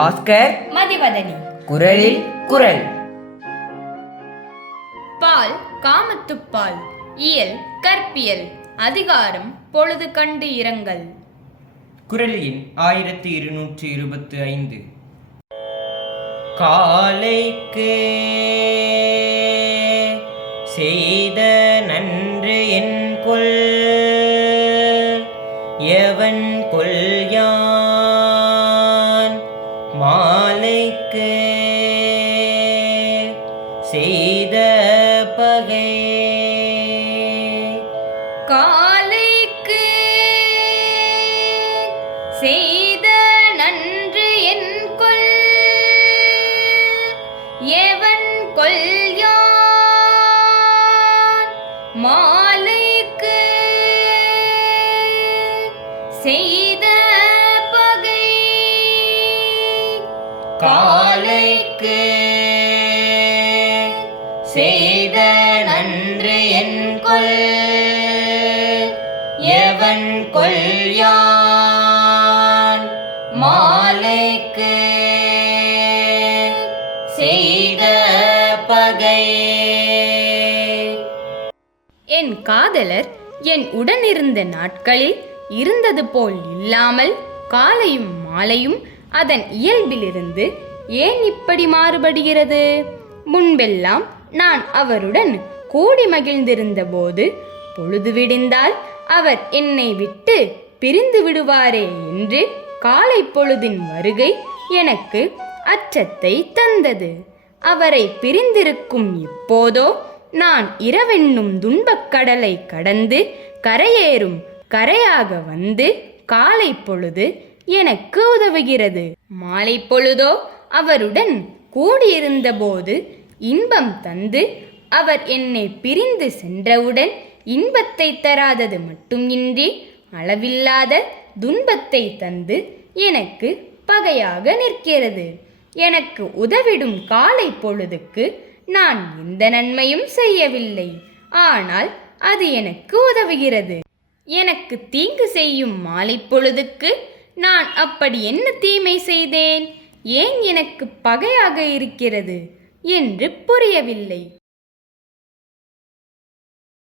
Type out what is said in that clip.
பாஸ்கர் மதிவதனி. குரலில் குரல். பால் காமத்துப்பால். இயல் கற்பியல். அதிகாரம் பொழுது கண்டு இரங்கல். குரல் எண் 1225. காலைக்கு செய்த நன்று என் கொல் எவன் கொல்யான் மாலைக்கு செய்த பகை. காலைக்கு செய்த நன்று என் கொல் எவன் கொல்யான் மாலைக்கு செய்த பகை. காலைக்கு செய்த நன்று என் கொல் எவன் கொல்யான் மாலைக்கு செய்த பகை. என் காதலர் என் உடனிருந்த நாட்களில் இருந்தது போல் இல்லாமல் காலையும் மாலையும் அதன் இயல்பிலிருந்து ஏன் இப்படி மாறுபடுகிறது? முன்பெல்லாம் நான் அவருடன் கூடி மகிழ்ந்திருந்த போது பொழுது விடிந்தால் அவர் என்னை விட்டு பிரிந்து விடுவாரே என்று காலை பொழுதின் வருகை எனக்கு அச்சத்தை தந்தது. அவரை பிரிந்திருக்கும் இப்போதோ நான் இரவென்னும் துன்பக் கடலை கடந்து கரையேறும் கரையாக வந்து காலை பொழுது எனக்கு உதவுகிறது. மாலை பொழுதோ அவருடன் கூடியிருந்த போது இன்பம் தந்து அவர் என்னை பிரிந்து சென்றவுடன் இன்பத்தை தராதது மட்டுமின்றி அளவில்லாத துன்பத்தை தந்து எனக்கு பகையாக நிற்கிறது. எனக்கு உதவிடும் காலை பொழுதுக்கு நான் எந்த நன்மையும் செய்யவில்லை, ஆனால் அது எனக்கு உதவுகிறது. எனக்கு தீங்கு செய்யும் மாலை பொழுதுக்கு நான் அப்படி என்ன தீமை செய்தேன்? ஏன் எனக்கு பகையாக இருக்கிறது என்று புரியவில்லை.